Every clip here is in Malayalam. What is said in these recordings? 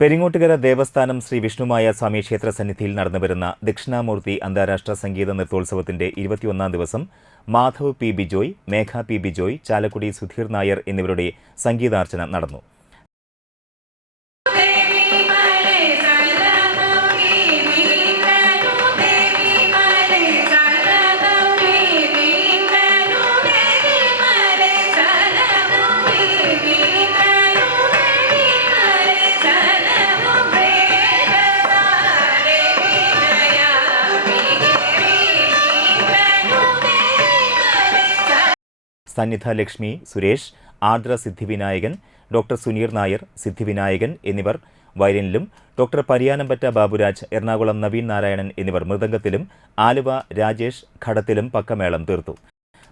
പെരിങ്ങോട്ടുകര ദേവസ്ഥാനം ശ്രീ വിഷ്ണുമായ സ്വാമി ക്ഷേത്ര സന്നിധിയിൽ നടന്നുവരുന്ന ദക്ഷിണാമൂർത്തി അന്താരാഷ്ട്ര സംഗീത നൃത്തോത്സവത്തിന്റെ 21-ാം ദിവസം മാധവ് പി ബിജോയ്, മേഘ പി ബിജോയ്, ചാലക്കുടി സുധീർ നായർ എന്നിവരുടെ സംഗീതാർച്ചന നടന്നു. സന്നിധ ലക്ഷ്മി സുരേഷ്, ആർദ്ര സിദ്ധിവിനായകൻ, ഡോക്ടർ സുനീർ നായർ സിദ്ധിവിനായകൻ എന്നിവർ വയലിനിലും, ഡോക്ടർ പരിയാനംപറ്റ ബാബുരാജ്, എറണാകുളം നവീൻ നാരായണൻ എന്നിവർ മൃദംഗത്തിലും, ആലുവ രാജേഷ് ഘടത്തിലും പക്കമേളം തീർത്തു.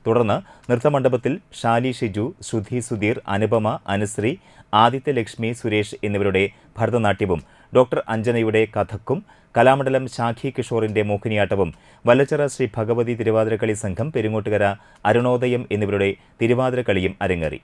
തുടർന്ന് നൃത്തമണ്ഡപത്തിൽ ഷാലി ഷിജു, ശ്രുതി സുധീർ, അനുപമ, അനുശ്രീ, ആദിത്യലക്ഷ്മി സുരേഷ് എന്നിവരുടെ ഭരതനാട്യവും, ഡോക്ടർ അഞ്ജനയുടെ കഥക്കും, കലാമണ്ഡലം ഷാഖി കിഷോറിന്റെ മോഹിനിയാട്ടവും, വല്ലച്ചിറ ശ്രീ ഭഗവതി തിരുവാതിരക്കളി സംഘം, പെരിങ്ങോട്ടുകര അരുണോദയം എന്നിവരുടെ തിരുവാതിരക്കളിയും അരങ്ങേറി.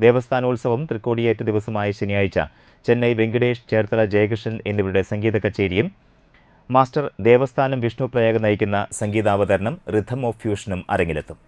ദേവസ്ഥാനോത്സവം തൃക്കോടിയേറ്റ ദിവസമായ ശനിയാഴ്ച ചെന്നൈ വെങ്കടേഷ്, ചേർത്തല ജയകൃഷ്ണൻ എന്നിവരുടെ സംഗീത കച്ചേരിയും, മാസ്റ്റർ ദേവസ്ഥാനം വിഷ്ണു പ്രയാഗ് നയിക്കുന്ന സംഗീതാവതരണം റിഥം ഓഫ് ഫ്യൂഷനും അരങ്ങിലെത്തും.